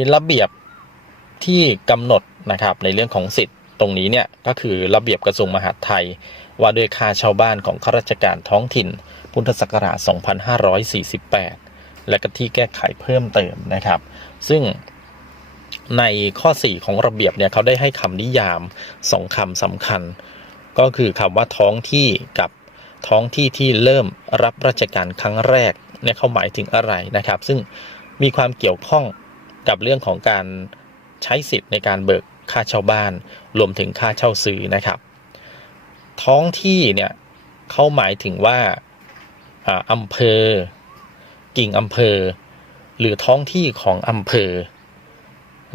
ีระเบียบที่กำหนดนะครับในเรื่องของสิทธิ์ตรงนี้เนี่ยก็คือระเบียบกระทรวงมหาดไทย ว่าด้วยค่าเช่าบ้านของข้าราชการท้องถิ่น พุทธศักราช 2548 และก็ที่แก้ไขเพิ่มเติมนะครับ ซึ่งในข้อ 4 ของระเบียบเนี่ยเขาได้ให้คำนิยามสองคำสำคัญ ก็คือคำว่าท้องที่กับท้องที่ที่เริ่มรับราชการครั้งแรกเนี่ยเขาหมายถึงอะไรนะครับ ซึ่งมีความเกี่ยวข้อง กับเรื่องของการใช้สิทธิ์ในการเบิกค่าเช่าบ้าน รวมถึงค่าเช่าซื้อนะครับ ท้องที่เนี่ยเขาหมายถึงว่าอ่าอำเภอ กิ่งอำเภอ หรือท้องที่ของอำเภอ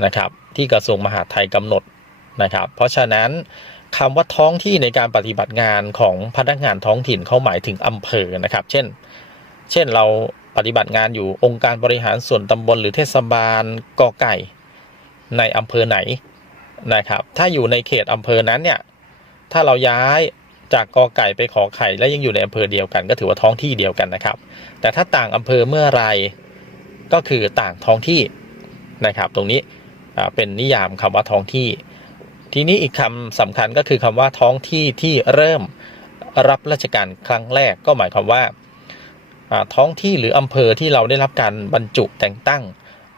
นะครับ ที่กระทรวงมหาดไทยกำหนดนะครับ เพราะฉะนั้นคำว่าท้องที่ในการปฏิบัติงานของพนักงานท้องถิ่นเขาหมายถึงอำเภอนะครับ เช่น เช่นเรา ปฏิบัติงานอยู่องค์การบริหารส่วนตำบลหรือเทศบาลกอไก่ ในอำเภอไหนนะครับ ถ้าอยู่ในเขตอำเภอนั้นเนี่ย ถ้าเราย้ายจากกอไก่ไปขอไข่และยังอยู่ในอำเภอเดียวกัน ก็ถือว่าท้องที่เดียวกันนะครับ แต่ถ้าต่างอำเภอเมื่อไรก็คือต่างท้องที่นะครับ ตรงนี้เป็นนิยามคำว่าท้องที่ ทีนี้อีกคำสำคัญก็คือคำว่าท้องที่ที่เริ่มรับราชการครั้งแรกก็หมายความว่า ท้องที่หรืออำเภอที่เราได้รับการบรรจุแต่งตั้ง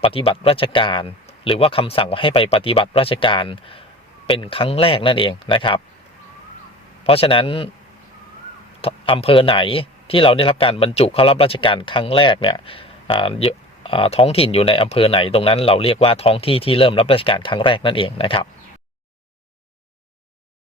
ปฏิบัติราชการ หรือว่าคำสั่งให้ไปปฏิบัติราชการเป็นครั้งแรกนั่นเองนะครับ เพราะฉะนั้นอำเภอไหนที่เราได้รับการบรรจุเข้ารับราชการครั้งแรกเนี่ยท้องถิ่นอยู่ในอำเภอไหนตรงนั้น เราเรียกว่าท้องที่ที่เริ่มรับราชการครั้งแรกนั่นเองนะครับ